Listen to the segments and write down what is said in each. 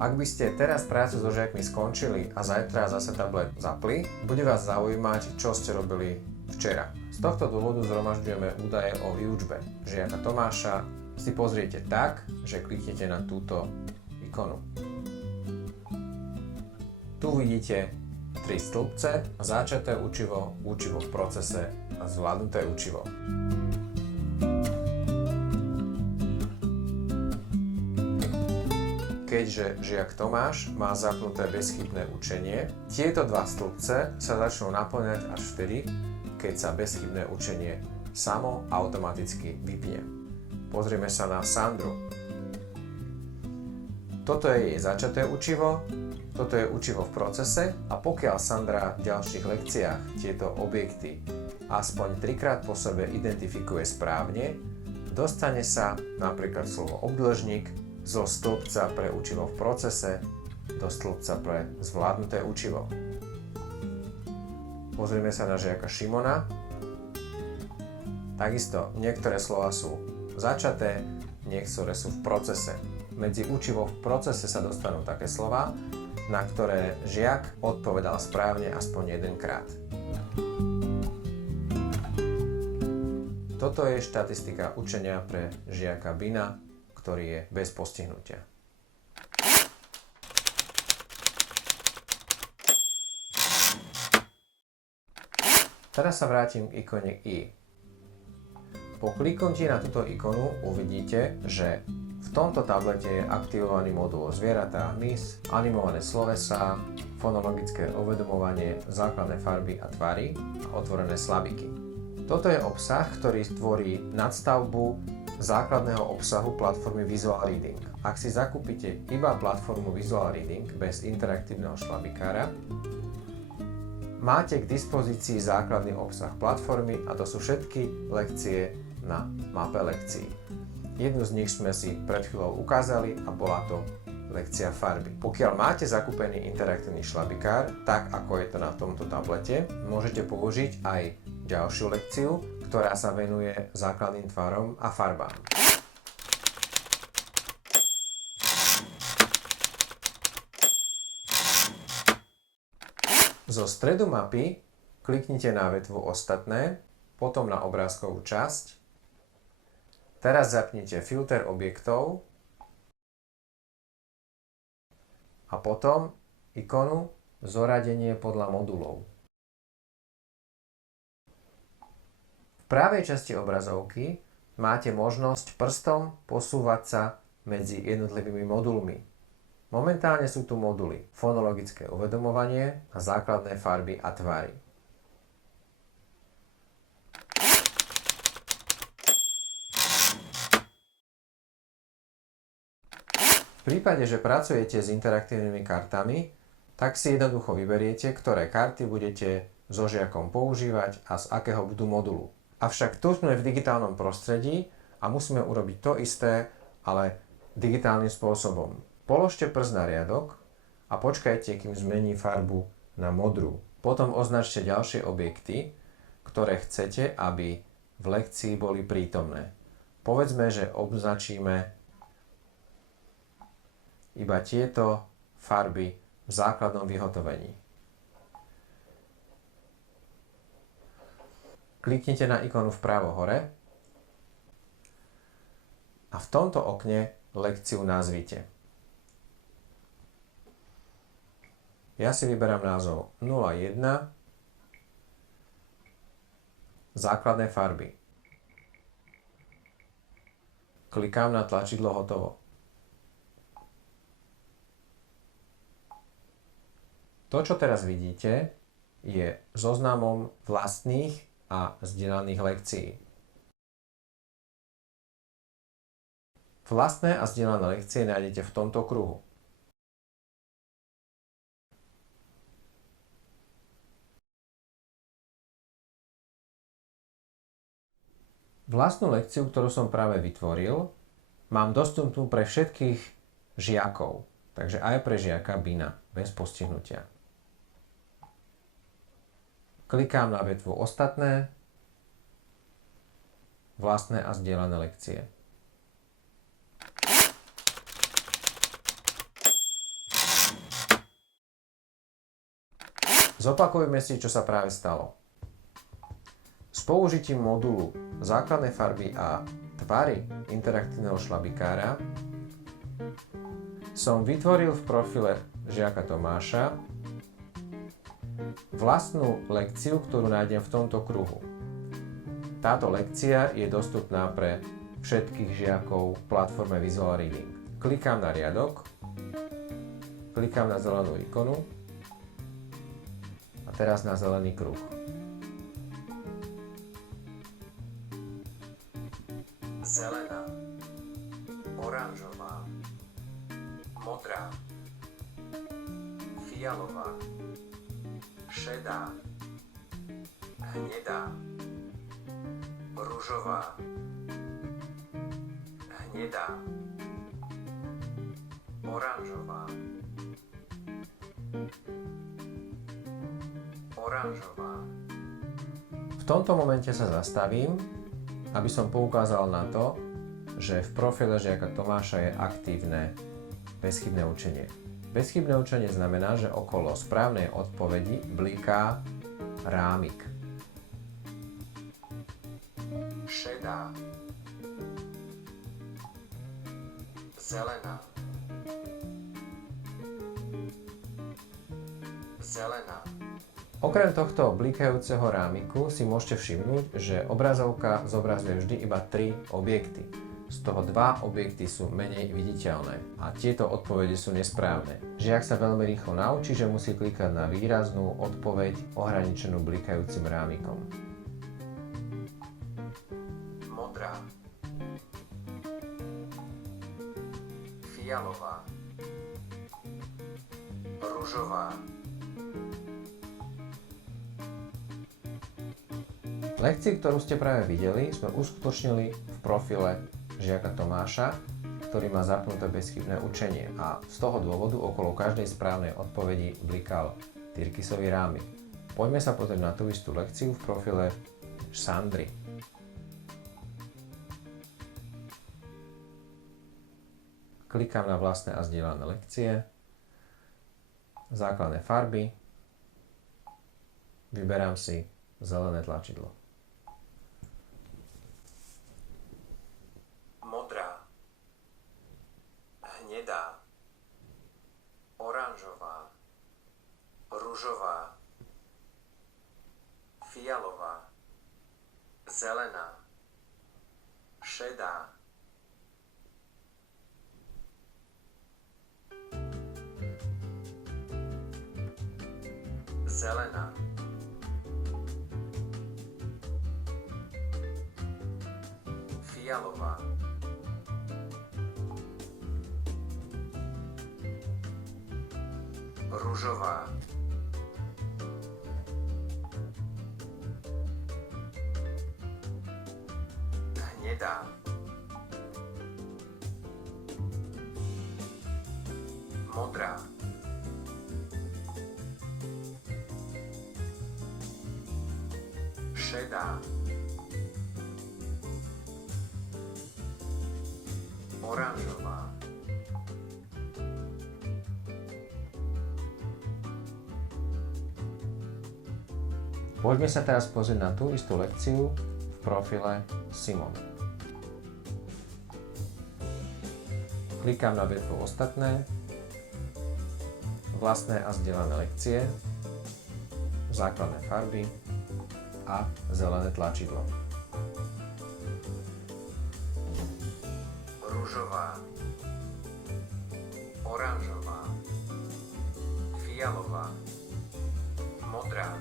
Ak by ste teraz prácu so žiakmi skončili a zajtra zase tablet zapli, bude vás zaujímať, čo ste robili včera. Z tohto dôvodu zhromažďujeme údaje o výučbe žiaka Tomáša. Si pozriete tak, že kliknete na túto ikonu. Tu vidíte 3 stĺpce: začaté učivo, učivo v procese a zvládnuté učivo. Keďže žiak Tomáš má zapnuté bezchybné učenie, tieto 2 stĺpce sa začnú naplňať až vtedy, keď sa bezchybné učenie samo automaticky vypne. Pozrieme sa na Sandru. Toto je jej začaté učivo, toto je učivo v procese a pokiaľ Sandra v ďalších lekciách tieto objekty aspoň 3-krát po sebe identifikuje správne, dostane sa napríklad slovo obdĺžnik zo stĺpca pre učivo v procese do stĺpca pre zvládnuté učivo. Pozrieme sa na žiaka Šimona. Takisto niektoré slova sú začaté, niektoré sú v procese. Medzi učivo v procese sa dostanú také slová, na ktoré žiak odpovedal správne aspoň 1-krát. Toto je štatistika učenia pre žiaka Bina, ktorý je bez postihnutia. Teraz sa vrátim k ikone I. Po kliknutí na túto ikonu uvidíte, že v tomto tablete je aktivovaný modul zvieratá, hmyz, animované slovesá, fonologické uvedomovanie, základné farby a tvary a otvorené slabiky. Toto je obsah, ktorý tvorí nadstavbu základného obsahu platformy Visual Reading. Ak si zakúpite iba platformu Visual Reading bez interaktívneho šlabikára, máte k dispozícii základný obsah platformy a to sú všetky lekcie na mape lekcií. Jednu z nich sme si pred chvíľou ukázali a bola to lekcia farby. Pokiaľ máte zakúpený interaktívny šlabikár, tak ako je to na tomto tablete, môžete použiť aj ďalšiu lekciu, ktorá sa venuje základným tvarom a farbám. Zo stredu mapy kliknite na vetvu Ostatné, potom na obrázkovú časť. Teraz zapnite filter objektov a potom ikonu Zoradenie podľa modulov. V pravej časti obrazovky máte možnosť prstom posúvať sa medzi jednotlivými modulmi. Momentálne sú tu moduly fonologické uvedomovanie a základné farby a tvary. V prípade, že pracujete s interaktívnymi kartami, tak si jednoducho vyberiete, ktoré karty budete so žiakom používať a z akého budú modulu. Avšak tu sme v digitálnom prostredí a musíme urobiť to isté, ale digitálnym spôsobom. Položte prst na riadok a počkajte, kým zmení farbu na modrú. Potom označte ďalšie objekty, ktoré chcete, aby v lekcii boli prítomné. Povedzme, že označíme iba tieto farby v základnom vyhotovení. Kliknite na ikonu vpravo hore a v tomto okne lekciu nazvite. Ja si vyberám názov 01 základné farby. Klikám na tlačidlo Hotovo. To, čo teraz vidíte, je zoznamom vlastných a zdieľaných lekcií. Vlastné a zdieľané lekcie nájdete v tomto kruhu. Vlastnú lekciu, ktorú som práve vytvoril, mám dostupnú pre všetkých žiakov, takže aj pre žiaka Bina, bez postihnutia. Klikám na vetvu Ostatné, vlastné a zdieľané lekcie. Zopakujeme si, čo sa práve stalo. S použitím modulu základnej farby a tvary interaktívneho šlabikára som vytvoril v profile žiaka Tomáša vlastnú lekciu, ktorú nájdem v tomto kruhu. Táto lekcia je dostupná pre všetkých žiakov v platforme Visual Reading. Klikám na riadok, klikám na zelenú ikonu a teraz na zelený kruh. Zelená, oranžová, modrá, fialová, šedá, hnedá, ružová, hnedá, oranžová, oranžová. V tomto momente sa zastavím, aby som poukázal na to, že v profile žiaka Tomáša je aktívne bezchybné učenie. Bezchybné učenie znamená, že okolo správnej odpovedi bliká rámik. Šedá, zelená, zelená. Okrem tohto blikajúceho rámiku si môžete všimnúť, že obrazovka zobrazuje vždy iba 3 objekty. Z toho 2 objekty sú menej viditeľné a tieto odpovede sú nesprávne. Žiak sa veľmi rýchlo naučí, že musí klikať na výraznú odpoveď ohraničenú blikajúcim rámikom. Modrá, fialová, ružová. Lekciu, ktorú ste práve videli, sme uskutočnili v profile žiaka Tomáša, ktorý má zapnuté bezchybné učenie a z toho dôvodu okolo každej správnej odpovedi blikal tyrkysový rámik. Poďme sa pozrieť na tú istú lekciu v profile Sandry. Klikám na vlastné a zdieľané lekcie, základné farby, vyberám si zelené tlačidlo. Hnedá, oranžová, ružová, fialová, zelená, šedá, zelená, fialová, ružová, hnedá, modrá, šedá, oranžová, poďme sa teraz pozrieť na tú istú lekciu v profile Simon. Klikám na vetvu Ostatné, vlastné a zdieľané lekcie, základné farby a zelené tlačidlo. Ružová, oranžová, fialová, modrá,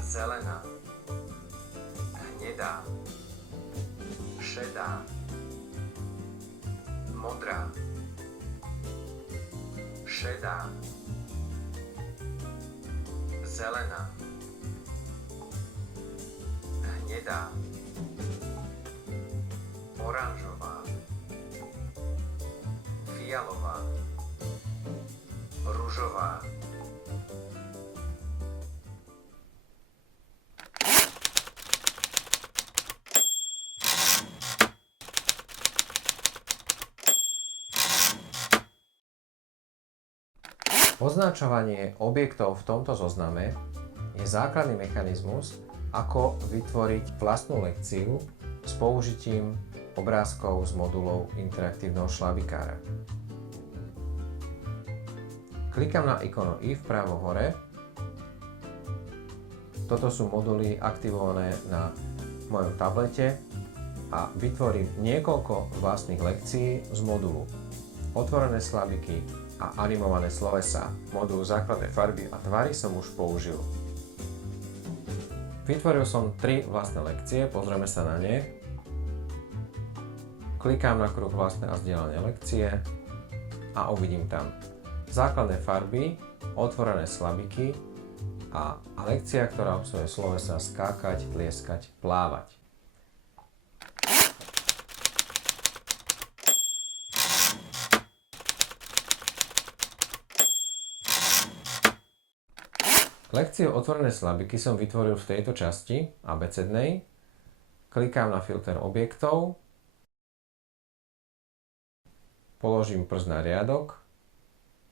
zelená, hnedá, šedá, modrá, šedá, zelená, hnedá, oranžová, fialová, ružová. Označovanie objektov v tomto zozname je základný mechanizmus, ako vytvoriť vlastnú lekciu s použitím obrázkov z modulov interaktívneho šlabikára. Klikám na ikonu i vpravo hore. Toto sú moduly aktivované na mojom tablete a vytvorím niekoľko vlastných lekcií z modulu otvorené slabiky a animované slovesá. Modul základné farby a tvary som už použil. Vytvoril som 3 vlastné lekcie, pozrieme sa na ne. Klikám na kruh vlastné a zdieľané lekcie a uvidím tam základné farby, otvorené slabiky a lekcia, ktorá obsahuje slovesá skákať, tlieskať, plávať. Lekciu otvorené slabiky som vytvoril v tejto časti abecednej. Klikám na filter objektov, položím prst na riadok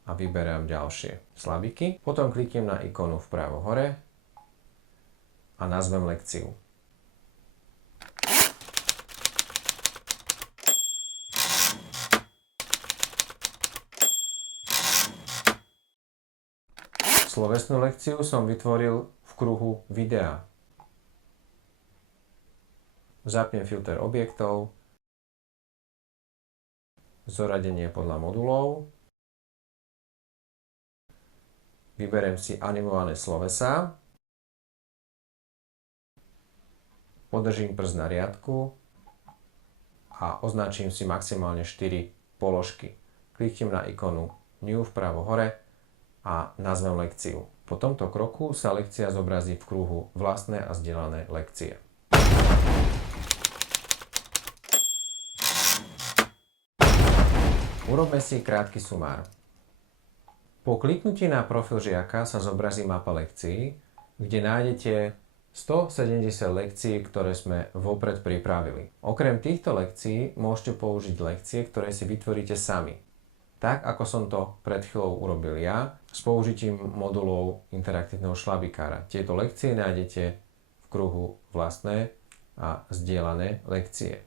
a vyberám ďalšie slabiky. Potom kliknem na ikonu vpravo hore a nazvem lekciu. Slovesnú lekciu som vytvoril v kruhu videa. Zapnem filter objektov, zoradenie podľa modulov, vyberiem si animované slovesá, podržím prst na riadku a označím si maximálne 4 položky. Kliknem na ikonu New vpravo hore a nazvem lekciu. Po tomto kroku sa lekcia zobrazí v kruhu vlastné a zdieľané lekcie. Urobme si krátky sumár. Po kliknutí na profil žiaka sa zobrazí mapa lekcií, kde nájdete 170 lekcií, ktoré sme vopred pripravili. Okrem týchto lekcií môžete použiť lekcie, ktoré si vytvoríte sami. Tak, ako som to pred chvíľou urobil ja, s použitím modulov interaktívneho šlabikára. Tieto lekcie nájdete v kruhu vlastné a zdieľané lekcie.